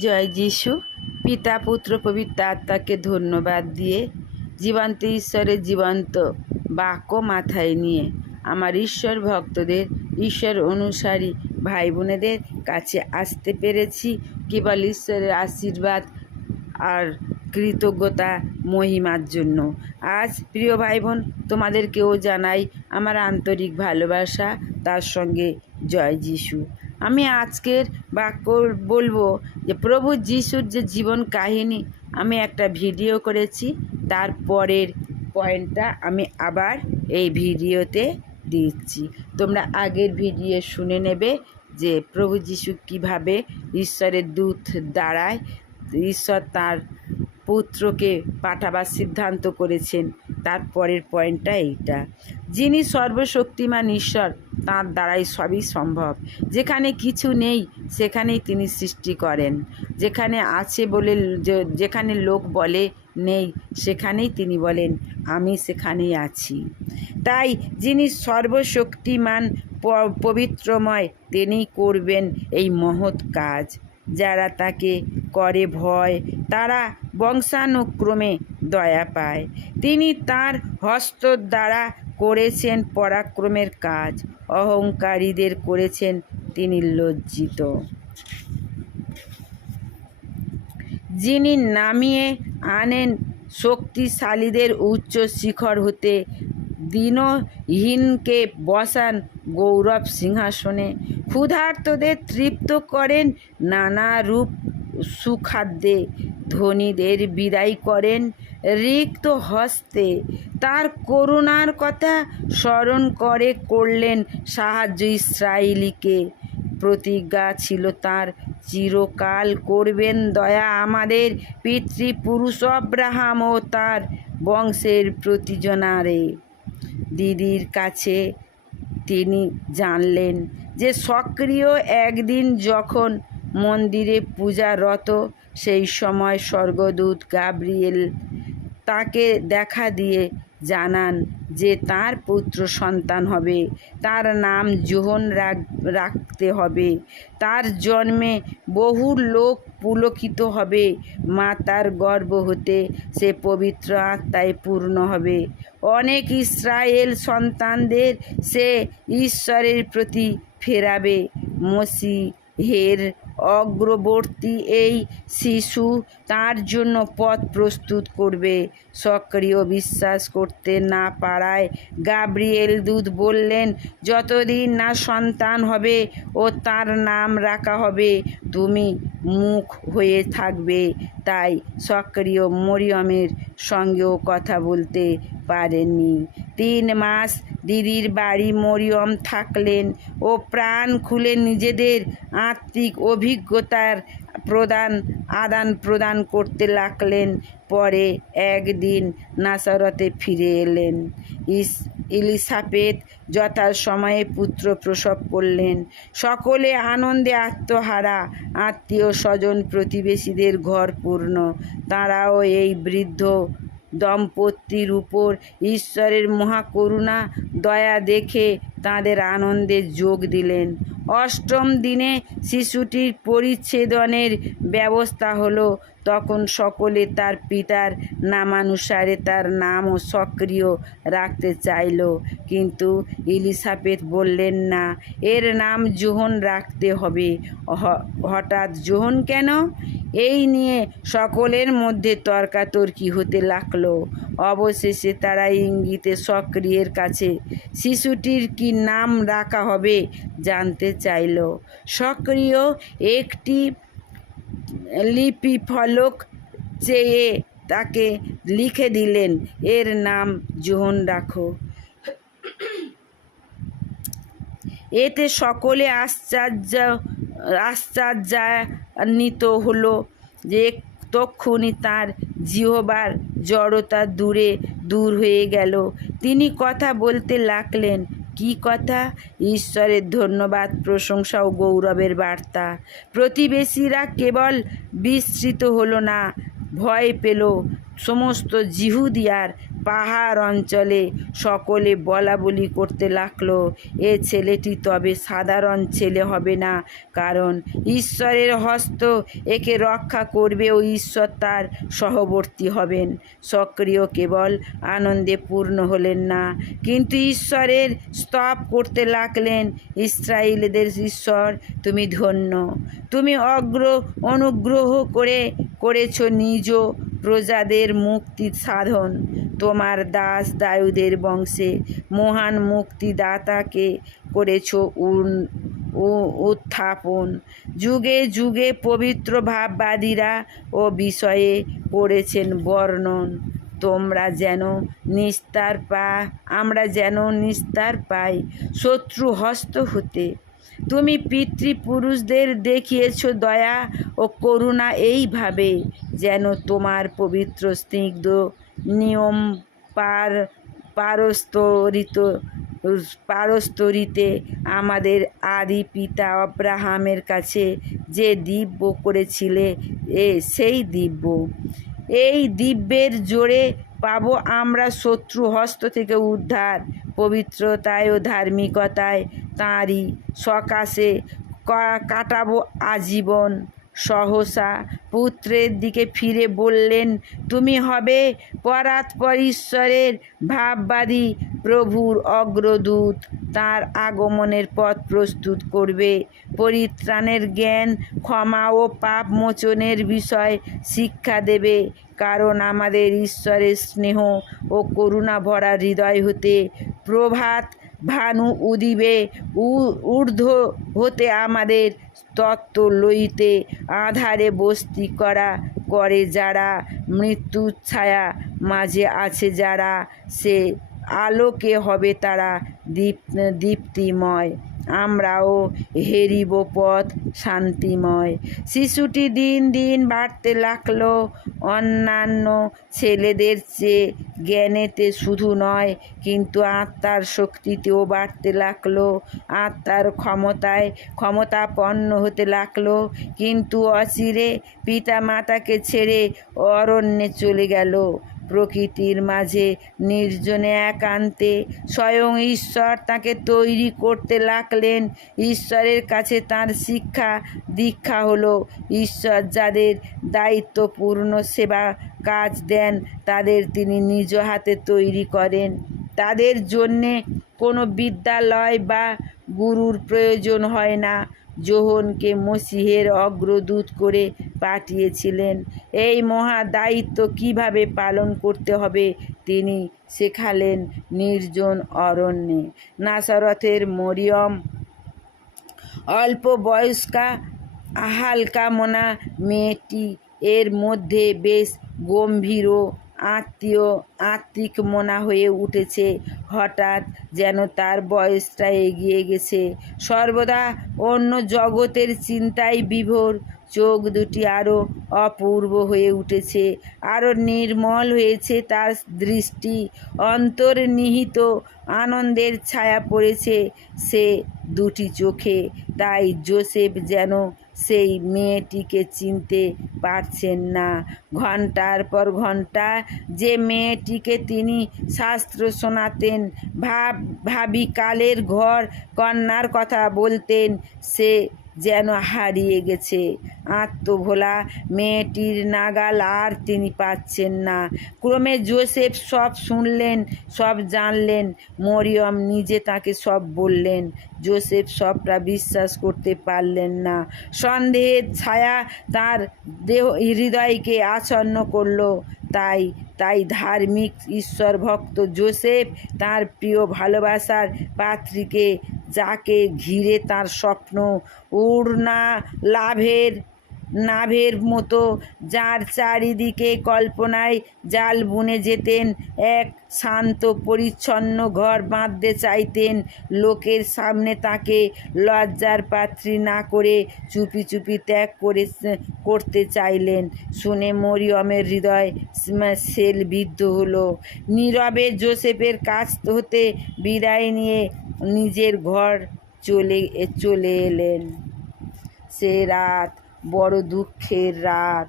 জয় যিশু। পিতা, পুত্র, পবিত্র আত্মাকে ধন্যবাদ দিয়ে জীবন্ত ঈশ্বরের জীবন্ত বাক্য মাথায় নিয়ে আমার ঈশ্বর ভক্তদের, ঈশ্বর অনুসারী ভাই বোনেদের কাছে আসতে পেরেছি। কেবল ঈশ্বরের আশীর্বাদ আর কৃতজ্ঞতা মহিমার জন্য। আজ প্রিয় ভাই বোন তোমাদেরকেও জানাই আমার আন্তরিক ভালোবাসা। তার সঙ্গে জয় যিশু। আমি আজকের বাক্য বলব যে প্রভু যিশুর যে জীবন কাহিনী আমি একটা ভিডিও করেছি তারপরের পয়েন্টটা আমি আবার এই ভিডিওতে দিচ্ছি। তোমরা আগের ভিডিও শুনে নেবে যে প্রভু যিশু কীভাবে ঈশ্বরের দূত দাঁড়ায় ঈশ্বর তার পুত্রকে পাঠাবার সিদ্ধান্ত করেছেন। তার পরের পয়েন্টটা এইটা। যিনি সর্বশক্তিমান ঈশ্বর, তাঁর দ্বারাই সবই সম্ভব। যেখানে কিছু নেই, সেখানেই তিনি সৃষ্টি করেন। যেখানে আছে বলে যেখানে লোক বলে নেই, সেখানেই তিনি বলেন, আমি সেখানেই আছি। তাই যিনি সর্বশক্তিমান পবিত্রময়, তিনি করবেন এই মহৎ কাজ। যারা তাকে করে ভয়, তারা বংশানুক্রমে দয়া পায়। তিনি তার হস্ত দ্বারা করেছেন পরাক্রমের কাজ, অহংকারীদের করেছেন তিনি লজ্জিত। যিনি নামিয়ে আনেন শক্তিশালীদের উচ্চ শিখর হতে, দীনহীনকে বসান গৌরব সিংহাসনে। ক্ষুধার্তদের তৃপ্ত করেন নানা রূপ সুখাদ্যে। ধনীদের বিদায় করেন রিক্ত হস্তে। তার করুণার কথা স্মরণ করে করলেন সাহায্য ইসরায়েলিকে প্রতিজ্ঞা ছিল তার, চিরকাল করবেন দয়া আমাদের পিতৃপুরুষ অব্রাহাম ও তার বংশের প্রতিজনারে। দিদির কাছে তিনি জানলেন যে সক্রিয় একদিন যখন মন্দিরে পূজারত, সেই সময় স্বর্গদূত গাব্রিয়েল তাকে দেখা দিয়ে জানান যে তার পুত্র সন্তান হবে, তার নাম জোহন রাখ- রাখতে হবে। তার জন্মে বহু লোক পুলকিত হবে, মা তার গর্ভ হতে সে পবিত্র আত্মায় পূর্ণ হবে। অনেক ইসরায়েল সন্তানদের সে ঈশ্বরের প্রতি ফেরাবে, মসিহের অগ্রবর্তী এই শিশু তার জন্য পথ প্রস্তুত করবে। সক্রিয় বিশ্বাস করতে না পারায় গাব্রিয়েল দূত বললেন, যতদিন না সন্তান হবে ও তার নাম রাখা হবে, তুমি মুখ হয়ে থাকবে। তাই সক্রিয় মরিয়মের সঙ্গেও কথা বলতে পারেননি। তিন মাস দিদির বাড়ি মরিয়ম থাকলেন ও প্রাণ খুলে নিজেদের আত্মিক অভিজ্ঞতার প্রদান, আদান প্রদান করতে লাগলেন। পরে একদিন নাসারতে ফিরে এলেন। ইস ইলিসাপেত যথাসময়ে পুত্র প্রসব করলেন। সকলে আনন্দে আত্মহারা, আত্মীয় স্বজন প্রতিবেশীদের ঘর পূর্ণ। তারাও এই বৃদ্ধ দম্পতির উপর ঈশ্বরের মহাকরুণা দয়া দেখে তাদের আনন্দে যোগ দিলেন। অষ্টম দিনে শিশুটির পরিচ্ছেদনের ব্যবস্থা হলো। তখন সকলে তার পিতার নামানুসারে তার নামও সক্রিয় রাখতে চাইল। কিন্তু ইলিসাপেত বললেন, না, এর নাম জোহন রাখতে হবে। হঠাৎ জোহন কেন? এই নিয়ে সকলের মধ্যে তর্কাতর্কি হতে লাগল। অবশেষে তারা ইঙ্গিতে সক্রিয়ের কাছে শিশুটির কি নাম রাখা হবে, জানতে চাইল। সক্রিয় একটি লিপি ফলক চেয়ে তাকে লিখে দিলেন, এর নাম জোহন রাখো। এতে সকলে আশ্চর্য, আশ্চর্যান্বিত হলো যে তক্ষুনি তার জিহবার জড়তা দূরে দূর হয়ে গেল। তিনি কথা বলতে লাগলেন কি কথা? ঈশ্বরের ধন্যবাদ, প্রশংসা ও গৌরবের বার্তা। প্রতিবেশীরা কেবল বিস্তৃত হলো না, ভয় পেল। সমস্ত জিহুদিয়ার পাহাড় অঞ্চলে সকলে বলা বলি করতে লাগল, এ ছেলেটি তবে সাধারণ ছেলে হবে না, কারণ ঈশ্বরের হস্ত একে রক্ষা করবে ও ঈশ্বর তার সহবর্তী হবেন। সক্রিয় কেবল আনন্দে পূর্ণ হলেন না। কিন্তু ঈশ্বরের স্তব করতে লাগলেন, ইসরায়েলদের ঈশ্বর, তুমি ধন্য। তুমি অগ্র অনুগ্রহ করে করেছ নিজ প্রজাদের মুক্তি সাধন। তোমার দাস দায়ুদের বংশে মহান মুক্তিদাতাকে করেছ উন- উত্থাপন। যুগে যুগে পবিত্র ভাববাদীরা ও বিষয়ে করেছেন বর্ণন। তোমরা যেন নিস্তার পা, আমরা যেন নিস্তার পাই। শত্রু হস্ত হতে তুমি পিতৃপুরুষদের দেখিয়েছ দয়া ও করুণা এইভাবে যেন তোমার পবিত্র স্নিগ্ধ নিয়ম পার পারস্তরিত, পারস্তরিতে আমাদের আদি পিতা অব্রাহামের কাছে যে দিব্য করেছিলে, এ সেই দিব্য। এই দিব্যের জোরে পাবো আমরা শত্রু হস্ত থেকে উদ্ধার, পবিত্রতায় ও ধার্মিকতায় তাঁরই সকাশে কাটাবো আজীবন। সহসা পুত্রের দিকে ফিরে বললেন, তুমি হবে পরাৎপর ঈশ্বরের ভাববাদী প্রভুর অগ্রদূত। তার আগমনের পথ প্রস্তুত করবে। পরিত্রাণের জ্ঞান, ক্ষমা ও পাপ মোচনের বিষয় শিক্ষা দেবে। কারণ আমাদের ঈশ্বরের স্নেহ ও করুণা ভরা হৃদয় হতে প্রভাত ভানু উদিবে ঊর্ধ্ব হতে আমাদের তত্ত্ব লইতে আধারে বস্তি করা করে যারা মৃত্যুর ছায়া মাঝে আছে যারা সে আলোকে হবে তারা দীপ দীপ্তিময়। আমরাও হেরিব পথ শান্তিময়। শিশুটি দিন দিন বাড়তে লাগল। অন্যান্য ছেলেদের চেয়ে জ্ঞানেতে শুধু নয়, কিন্তু আত্মার শক্তিতেও বাড়তে লাগল। আত্মার ক্ষমতায় ক্ষমতাপন্ন হতে লাগল, কিন্তু অচিরে পিতা মাতাকে ছেড়ে অরণ্যে চলে গেল। প্রকৃতির মাঝে নির্জনে একান্তে স্বয়ং ঈশ্বর তাকে তৈরি করতে লাগলেন। ঈশ্বরের কাছে তার শিক্ষা, দীক্ষা হলো ঈশ্বর যাদের দায়িত্বপূর্ণ সেবা কাজ দেন, তাদের তিনি নিজ হাতে তৈরি করেন। তাদের জন্যে কোনো বিদ্যালয় বা গুরুর প্রয়োজন হয় না। যোহনকে মসিহের অগ্রদূত করে পাঠিয়েছিলেন। এই মহা দায়িত্ব কীভাবে পালন করতে হবে তিনি শেখালেন নির্জন অরণ্যে। নাসারথের মরিয়ম অল্প বয়স্কা হালকা মোনা মেয়েটি এর মধ্যে বেশ গম্ভীর ও আত্মীয়, আত্মিক মনা হয়ে উঠেছে। হঠাৎ যেন তার বয়সটা এগিয়ে গেছে। সর্বদা অন্য জগতের চিন্তায় বিভোর। চোখ দুটি আরও অপূর্ব হয়ে উঠেছে। আরও নির্মল হয়েছে তার দৃষ্টি। অন্তর্নিহিত আনন্দের ছায়া পড়েছে সে দুটি চোখে। তাই জোসেফ যেন সেই মেয়েটিকে চিনতে পারছেন না। ঘণ্টার পর ঘণ্টা যে মেয়েটিকে তিনি শাস্ত্র শোনাতেন, ভাব, ভাবিকালের ঘর, কন্যার কথা বলতেন, সে যেন হারিয়ে গেছে। আত্মভোলা মেয়েটির নাগাল আর তিনি পাচ্ছেন না। ক্রমে জোসেফ সব শুনলেন, সব জানলেন, মরিয়ম নিজে তাকে সব বললেন। জোসেফ সবটা বিশ্বাস করতে পারলেন না। সন্দেহের ছায়া তার দেহ, হৃদয়কে আচ্ছন্ন করল। তাই তাই ধার্মিক ঈশ্বর ভক্ত জোসেফ তার প্রিয় ভালোবাসার পাত্রীকে যাকে ঘিরে তার স্বপ্ন উড়না লাভের নাভের মতো, যার চারিদিকে কল্পনায় জাল বুনে যেতেন, এক শান্ত পরিচ্ছন্ন ঘর বাঁধতে চাইতেন। লোকের সামনে তাকে লজ্জার পাত্রী না করে চুপি চুপি ত্যাগ করে করতে চাইলেন। শুনে মরিয়মের হৃদয় সেল বিদ্ধ হলো। নীরবে জোসেফের কাছ হতে বিদায় নিয়ে নিজের ঘর চলে চলে এলেন। সে রাত বড় দুঃখের রাত।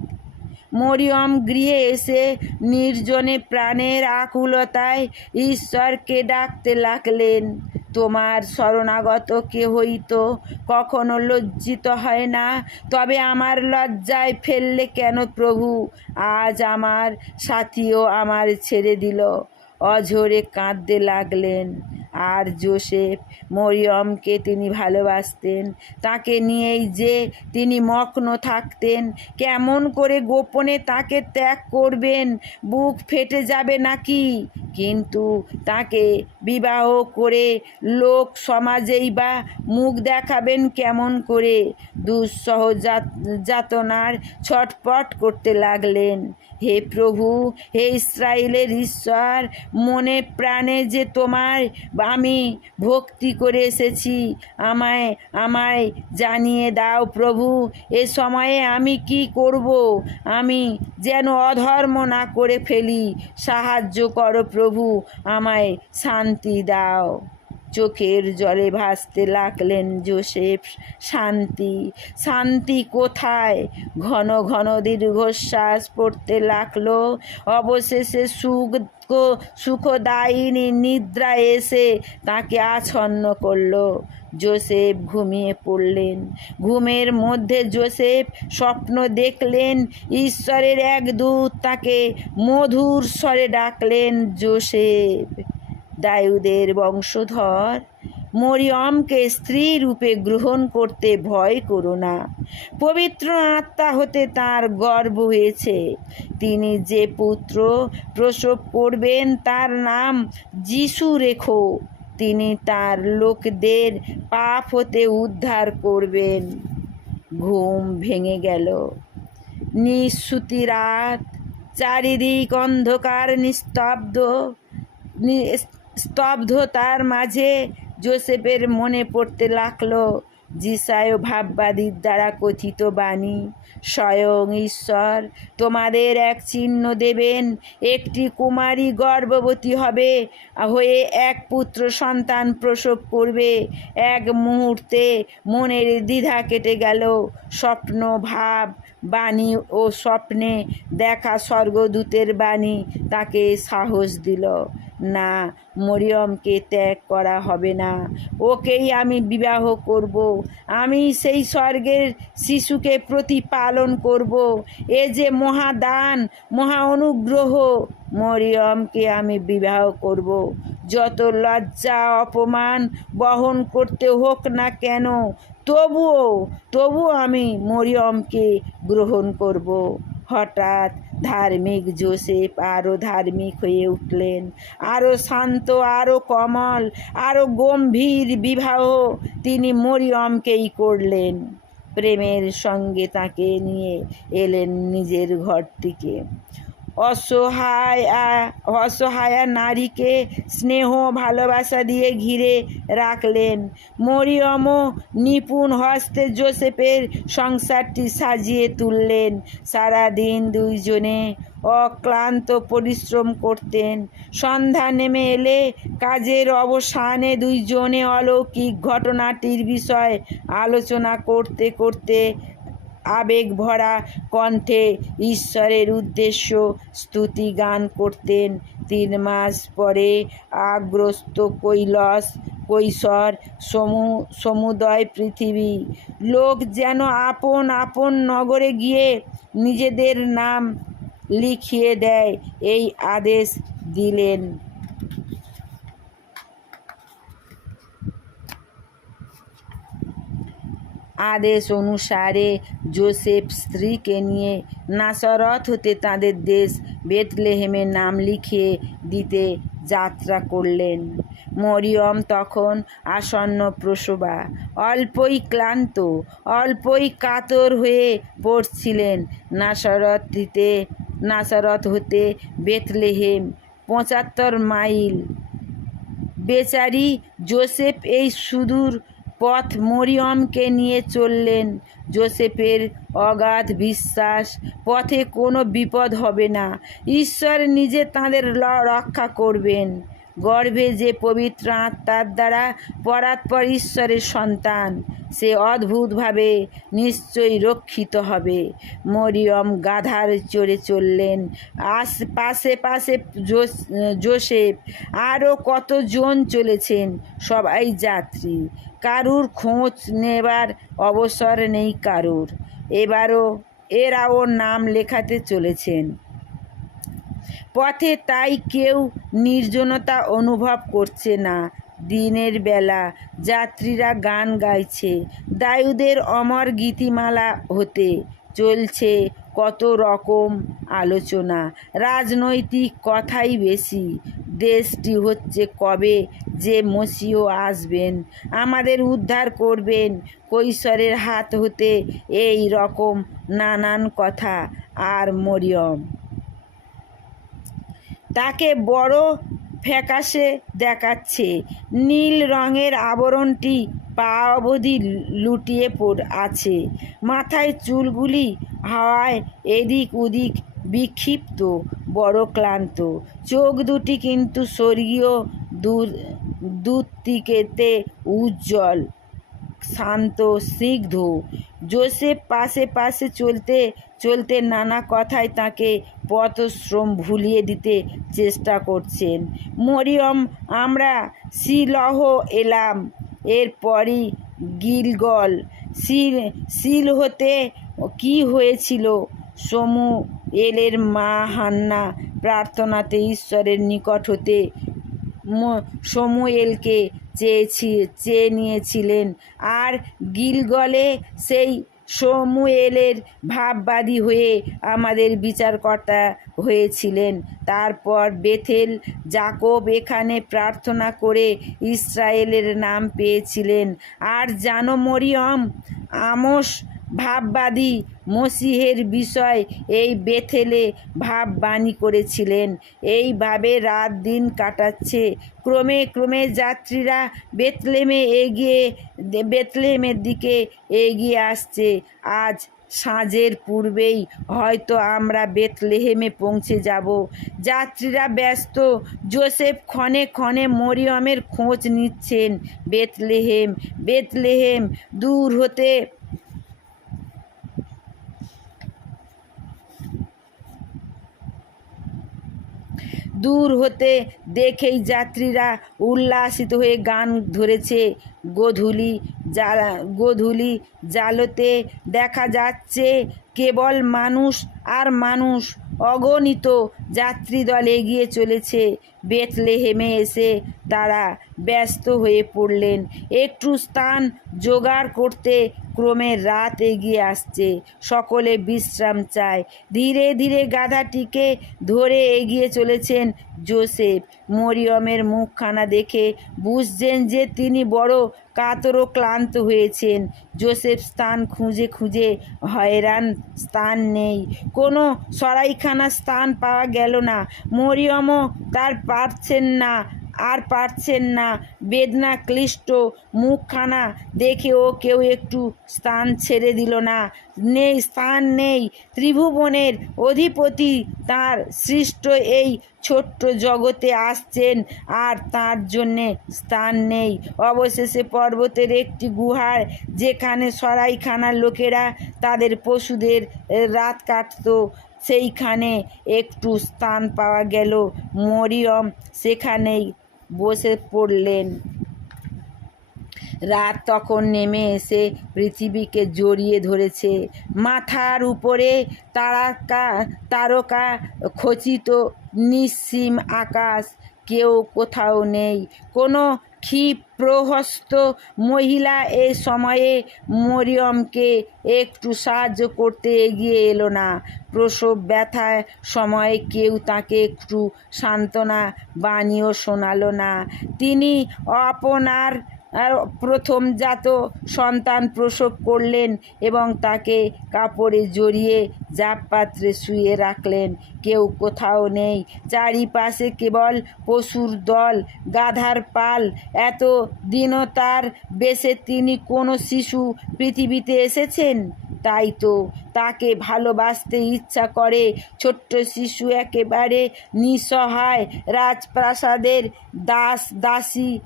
মরিয়ম গৃহে এসে নির্জনে প্রাণের আকুলতায় ঈশ্বরকে ডাকতে লাগলেন। তোমার শরণাগত কেহই তো কখনো লজ্জিত হয় না, তবে আমার লজ্জায় ফেললে কেন প্রভু? আজ আমার সাথীও আমার ছেড়ে দিল। অঝরে কাঁদতে লাগলেন। আর জোসেফ মরিয়মকে তিনি ভালোবাসতেন। তাকে নিয়েই যে তিনি মগ্ন থাকতেন, কেমন করে গোপনে তাকে ত্যাগ করবেন, বুক ফেটে যাবে নাকি? কিন্তু তাকে বিবাহ করে লোক সমাজেই বা মুখ দেখাবেন কেমন করে? দুঃসহ যাতনার ছটপট করতে লাগলেন। হে প্রভু, হে ইসরায়েলের ঈশ্বর, মনে প্রাণে যে তোমায় আমি ভক্তি করে এসেছি। আমায় আমায় জানিয়ে দাও প্রভু, এ সময়ে আমি কি করব? আমি যেন অধর্ম না করে ফেলি। সাহায্য করো প্রভু, আমায় শান্তি দাও। চোখের জলে ভাসতে লাগলেন জোসেফ শান্তি। শান্তি কোথায়? ঘন ঘন দীর্ঘশ্বাস পড়তে লাগল। অবশেষে সুখ সুখদায়িনী নিদ্রা এসে তাকে আচ্ছন্ন করল। জোসেফ ঘুমিয়ে পড়লেন। ঘুমের মধ্যে জোসেফ স্বপ্ন দেখলেন, ঈশ্বরের এক দূত তাকে মধুর স্বরে ডাকলেন, জোসেফ। দায়ুদের বংশধর। মরিয়মকে স্ত্রী রূপে গ্রহণ করতে ভয় করো না। পবিত্র আত্মা হতে তার গর্ব হয়েছে। তিনি যে পুত্র প্রসব করবেন, তার নাম যিশু রেখো। তিনি তার লোকদের পাপ হতে উদ্ধার করবেন। ঘুম ভেঙে গেল। নিঃশ্রুতি রাত। চারিদিক অন্ধকার, নিস্তব্ধ। স্তব্ধতার মাঝে জোসেফের মনে পড়তে লাগল জিসায় ভাববাদীর দ্বারা কথিত বাণী। স্বয়ং ঈশ্বর তোমাদের এক চিহ্ন দেবেন, একটি কুমারী গর্ভবতী হবে, হয়ে এক পুত্র সন্তান প্রসব করবে। এক মুহূর্তে মনের দ্বিধা কেটে গেল, স্বপ্ন, ভাব, বাণী ও স্বপ্নে দেখা স্বর্গদূতের বাণী তাকে সাহস দিল। না, মরিয়মকে ত্যাগ করা হবে না। ওকেই আমি বিবাহ করব। আমি সেই স্বর্গের শিশুকে প্রতিপালন করব। এ যে মহাদান, মহা অনুগ্রহ, মরিয়মকে আমি বিবাহ করব। যত লজ্জা, অপমান বহন করতে হোক না কেন, তবুও তবুও আমি মরিয়মকে গ্রহণ করব। হঠাৎ ধার্মিক জোসেফ আরও ধার্মিক হয়ে উঠলেন। আরও শান্ত আরও কমল আরও গম্ভীর বিবাহ তিনি মরিয়মকেই করলেন। প্রেমের সঙ্গে তাকে নিয়ে এলেন নিজের ঘরটিকে। অসহায় অসহায়া নারীকে স্নেহ, ভালোবাসা দিয়ে ঘিরে রাখলেন। মরিয়মও নিপুণ হস্তে জোসেফের সংসারটি সাজিয়ে তুললেন। সারাদিন দুইজনে অক্লান্ত পরিশ্রম করতেন। সন্ধ্যা নেমে এলে কাজের অবসানে দুইজনে অলৌকিক ঘটনাটির বিষয় আলোচনা করতে করতে আবেগ ভরা কণ্ঠে ঈশ্বরের উদ্দেশ্য স্তুতি গান করতেন। তিন মাস পরে আগ্রস্ত কৈলস, কৈশোর, সমু, সমুদয় পৃথিবী। লোক যেন আপন আপন নগরে গিয়ে নিজেদের নাম লিখিয়ে দেয়, এই আদেশ দিলেন। আদেশ অনুসারে জোসেফ স্ত্রীকে নিয়ে নাসরত হতে তাদের দেশ বেতলেহেমে নাম লিখিয়ে দিতে যাত্রা করলেন। মরিয়ম তখন আসন্ন প্রসবা। অল্পই ক্লান্ত, অল্পই কাতর হয়ে পড়ছিলেন নাসরত দিতে, নাসরত হতে বেতলেহেম, পঁচাত্তর মাইল। বেচারি জোসেফ এই সুদূর পথ মরিয়মকে নিয়ে চললেন জোসেফের অগাধ বিশ্বাস। পথে কোনো বিপদ হবে না। ঈশ্বর নিজে তাঁদের রক্ষা করবেন। গর্ভে যে পবিত্র আত্মার দ্বারা পরাৎপর ঈশ্বরের সন্তান, সে অদ্ভুতভাবে নিশ্চয়ই রক্ষিত হবে। মরিয়ম গাধার চড়ে চললেন। আস, পাশে পাশে জোসেফ আরও কতজন চলেছেন? সবাই যাত্রী। কারুর খোঁজ নেবার অবসর নেই কারুর। এবারও এরাও নাম লেখাতে চলেছেন। পথে তাই কেউ নির্জনতা অনুভব করছে না। দিনের বেলা যাত্রীরা গান গাইছে, দায়ুদের অমর গীতিমালা হতে চলছে কত রকম আলোচনা। রাজনৈতিক কথাই বেশি, দেশটি হচ্ছে কবে যে মসিও আসবেন, আমাদের উদ্ধার করবেন, কৈশোরের হাত হতে এই রকম নানান কথা। আর মরিয়ম তাকে বড় ফ্যাকাশে দেখাচ্ছে। নীল রঙের আবরণটি পা অবধি লুটিয়ে পড় আছে। মাথায় চুলগুলি হাওয়ায় এদিক ওদিক বিক্ষিপ্ত, বড় ক্লান্ত। চোখ দুটি কিন্তু স্বর্গীয় দূর দূতিকেতে উজ্জ্বল, শান্ত, স্নিগ্ধ। জোসেফ পাশে পাশে চলতে চলতে নানা কথায় তাকে পথশ্রম ভুলিয়ে দিতে চেষ্টা করছেন। মরিয়ম, আমরা শিলহ এলাম। এরপরই গিলগল। শিল শিল হতে কি হয়েছিল? সমু এলের মা হান্না প্রার্থনাতে ঈশ্বরের নিকট হতে সমুয়েলকে চেয়েছি চেয়ে নিয়েছিলেন আর গিলগলে সেই সমুয়েলের ভাববাদী হয়ে আমাদের বিচারকর্তা হয়েছিলেন। তারপর বেথেল জাকব এখানে প্রার্থনা করে ইসরায়েলের নাম পেয়েছিলেন। আর জানো মরিয়ম, আমস ভাববাদী মসিহের বিষয় এই বেথেলে ভাববাণী করেছিলেন। এইভাবে রাত দিন কাটাচ্ছে। ক্রমে ক্রমে যাত্রীরা বেতলেমে এগিয়ে, বেতলেমের দিকে এগিয়ে আসছে। আজ সাঁঝের পূর্বেই হয়তো আমরা বেতলেহেমে পৌঁছে যাব। যাত্রীরা ব্যস্ত। জোসেফ ক্ষণে ক্ষণে মরিয়মের খোঁজ নিচ্ছেন। বেতলেহেম বেতলেহেম দূর হতে দূর হতে দেখেই যাত্রীরা উল্লাসিত হয়ে গান ধরেছে। গোধূলি জ্বালা, গোধূলি জালোতে দেখা যাচ্ছে কেবল মানুষ আর মানুষ। অগণিত যাত্রীদল এগিয়ে চলেছে। বেতলে হেমে এসে তারা ব্যস্ত হয়ে পড়লেন। একটু স্থান জোগাড় করতে ক্রমে রাত এগিয়ে আসছে। সকলে বিশ্রাম চায়। ধীরে ধীরে গাধাটিকে ধরে এগিয়ে চলেছেন জোসেফ। মরিয়মের মুখখানা দেখে বুঝছেন যে তিনি বড় কাতর ও ক্লান্ত হয়েছেন। জোসেফ স্থান খুঁজে খুঁজে হয়রান স্থান নেই। কোনো সরাইখানা স্থান পাওয়া গেল না। মরিয়মও তার পারছেন না। আর পারছেন না। বেদনা ক্লিষ্ট মুখখানা দেখেও কেউ একটু স্থান ছেড়ে দিল না। নেই, স্থান নেই, ত্রিভুবনের অধিপতি তার সৃষ্ট এই ছোট্ট জগতে আসছেন আর তার জন্যে স্থান নেই। অবশেষে পর্বতের একটি গুহার যেখানে সরাইখানার লোকেরা তাদের পশুদের রাত কাটত, সেইখানে একটু স্থান পাওয়া গেল। মরিয়ম সেখানেই বসে পড়লেন। রাত তখন নেমে এসে পৃথিবীকে জড়িয়ে ধরেছে। মাথার উপরে তারাকা, তারকা, খচিত নিঃসীম আকাশ। কেউ কোথাও নেই। কোনো ক্ষিপ্রহস্ত মহিলা এ সময়ে মরিয়মকে একটু সাহায্য করতে এগিয়ে এলো না। প্রসব ব্যথায় সময়ে কেউ তাকে একটু সান্ত্বনা বাণীও শোনালো না। তিনি আপনার আর প্রথমজাত সন্তান প্রসব করলেন এবং তাকে কাপড়ে জড়িয়ে জাপ পাত্রে শুয়ে রাখলেন। কেউ কোথাও নেই। চারিপাশে কেবল পশুর দল, গাধার পাল। এত দীনতার বেশে তিনি কোনো শিশু পৃথিবীতে এসেছেন? তাই তো তাকে ভালোবাসতে ইচ্ছা করে। ছোট্ট শিশু একেবারে নিঃসহায়। রাজপ্রাসাদের দাস দাসী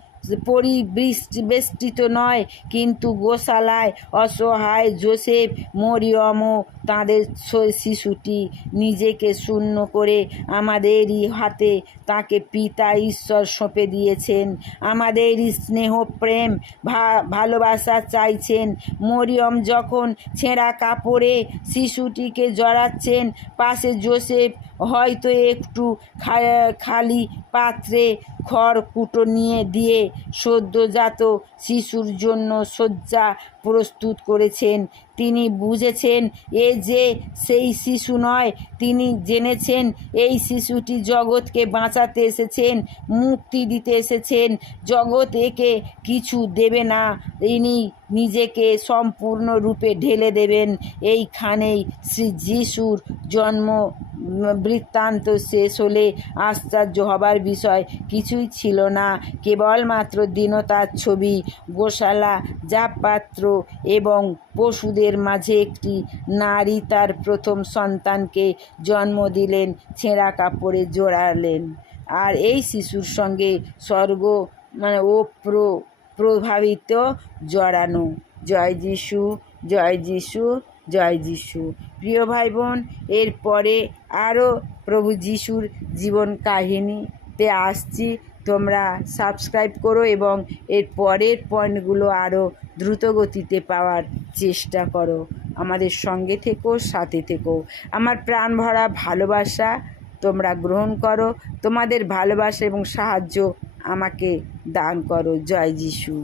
পরিবৃষ্টি বেষ্টিত নয়, কিন্তু গোশালায় অসহায় জোসেফ মরিয়মও তাদের শিশুটি নিজেকে শূন্য করে আমাদেরই হাতে তাকে পিতা ঈশ্বর সঁপে দিয়েছেন। আমাদেরই স্নেহ প্রেম ভালোবাসা চাইছেন। মরিয়ম যখন ছেঁড়া কাপড়ে শিশুটিকে জড়াচ্ছেন, পাশে জোসেফ হয়তো একটু খালি পাত্রে খড় কুটো নিয়ে দিয়ে সদ্যজাত শিশুর জন্য শয্যা প্রস্তুত করেছেন। তিনি বুঝেছেন, এ যে সেই শিশু নয়, তিনি জেনেছেন, এই শিশুটি জগৎকে বাঁচাতে এসেছেন, মুক্তি দিতে এসেছেন। জগৎ একে কিছু দেবে না, ইনি নিজেকে সম্পূর্ণরূপে ঢেলে দেবেন। এইখানেই শ্রী যিশুর জন্ম, বৃত্তান্ত শেষ হলে আশ্চর্য হবার বিষয় কিছুই ছিল না। কেবলমাত্র দীনতার ছবি, গোশালা জাপাত্র এবং পশুদের মাঝে একটি নারী তার প্রথম সন্তানকে জন্ম দিলেন, ছেঁড়া কাপড়ে জোড়ালেন। আর এই শিশুর সঙ্গে স্বর্গ মানে ও প্র, প্রভাবিত জড়ানো। জয় যিশু জয় যিশু জয় যিশু। প্রিয় ভাই বোন এরপরে আরও প্রভু যিশুর জীবন কাহিনীতে আসছি। তোমরা সাবস্ক্রাইব করো এবং এর পরের পয়েন্টগুলো আরও দ্রুত গতিতে পাওয়ার চেষ্টা করো। আমাদের সঙ্গে থেকো, সাথে থেকো। আমার প্রাণ ভরা ভালোবাসা তোমরা গ্রহণ করো। তোমাদের ভালোবাসা এবং সাহায্য আমাকে দান করো। জয় যিশু।